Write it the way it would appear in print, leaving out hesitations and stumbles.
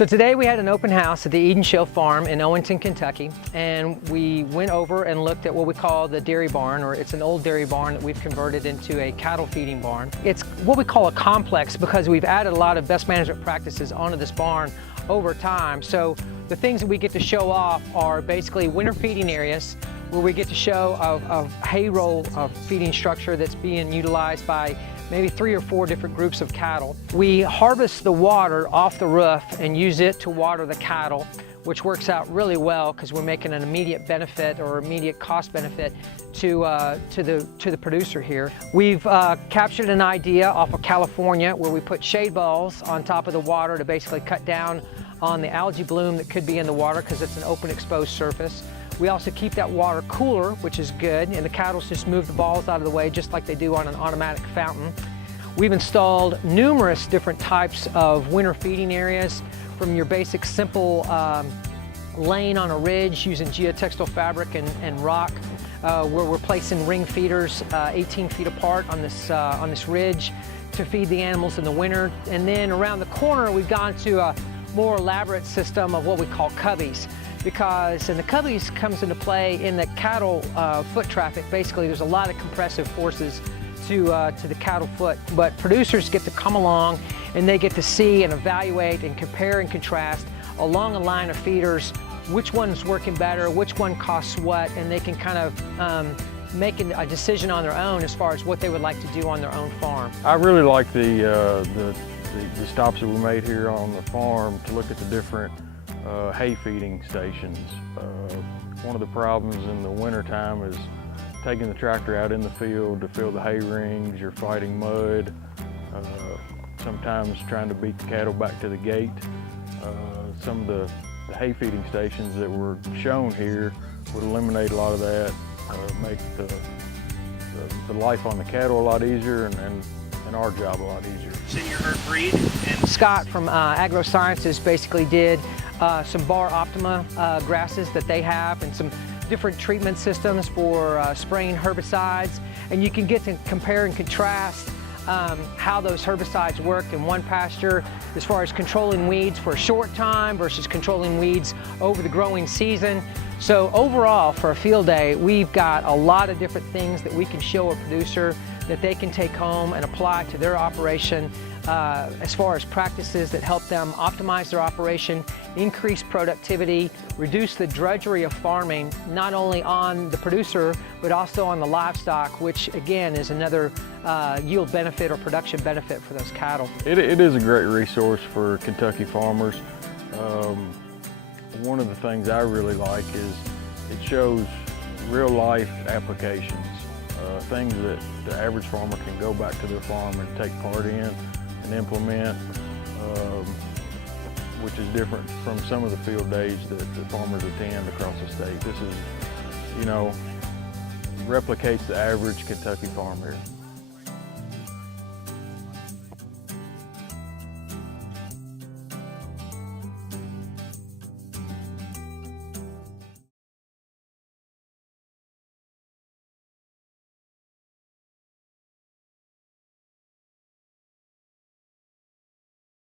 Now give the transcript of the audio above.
So today we had an open house at the Eden Shale Farm in Owenston, Kentucky, and we went over and looked at what we call the dairy barn, or it's an old dairy barn that we've converted into a cattle feeding barn. It's what we call a complex because we've added a lot of best management practices onto this barn over time. So the things that we get to show off are basically winter feeding areas where we get to show a hay roll feeding structure that's being utilized by maybe 3 or 4 different groups of cattle. We harvest the water off the roof and use it to water the cattle, which works out really well because we're making an immediate benefit or immediate cost benefit to the producer here. We've captured an idea off of California where we put shade balls on top of the water to basically cut down on the algae bloom that could be in the water because it's an open exposed surface. We also keep that water cooler, which is good, and the cattle just move the balls out of the way just like they do on an automatic fountain. We've installed numerous different types of winter feeding areas, from your basic simple laying on a ridge using geotextile fabric and rock, where we're placing ring feeders 18 feet apart on this ridge to feed the animals in the winter. And then around the corner we've gone to a more elaborate system of what we call cubbies. And the cubbies comes into play in the cattle foot traffic. Basically, there's a lot of compressive forces to the cattle foot, but producers get to come along and they get to see and evaluate and compare and contrast along a line of feeders which one's working better, which one costs what, and they can kind of make a decision on their own as far as what they would like to do on their own farm. I really like the stops that we made here on the farm to look at the different hay feeding stations. One of the problems in the winter time is taking the tractor out in the field to fill the hay rings. You're fighting mud, sometimes trying to beat the cattle back to the gate. Some of the hay feeding stations that were shown here would eliminate a lot of that, make the life on the cattle a lot easier and our job a lot easier. Senior herd breed. And Scott from AgroSciences basically did some Bar Optima grasses that they have and some different treatment systems for spraying herbicides, and you can get to compare and contrast how those herbicides work in one pasture as far as controlling weeds for a short time versus controlling weeds over the growing season. So overall, for a field day, we've got a lot of different things that we can show a producer that they can take home and apply to their operation as far as practices that help them optimize their operation, increase productivity, reduce the drudgery of farming, not only on the producer, but also on the livestock, which again is another yield benefit or production benefit for those cattle. It is a great resource for Kentucky farmers. One of the things I really like is it shows real life applications, things that the average farmer can go back to their farm and take part in and implement, which is different from some of the field days that the farmers attend across the state. This is, replicates the average Kentucky farm here.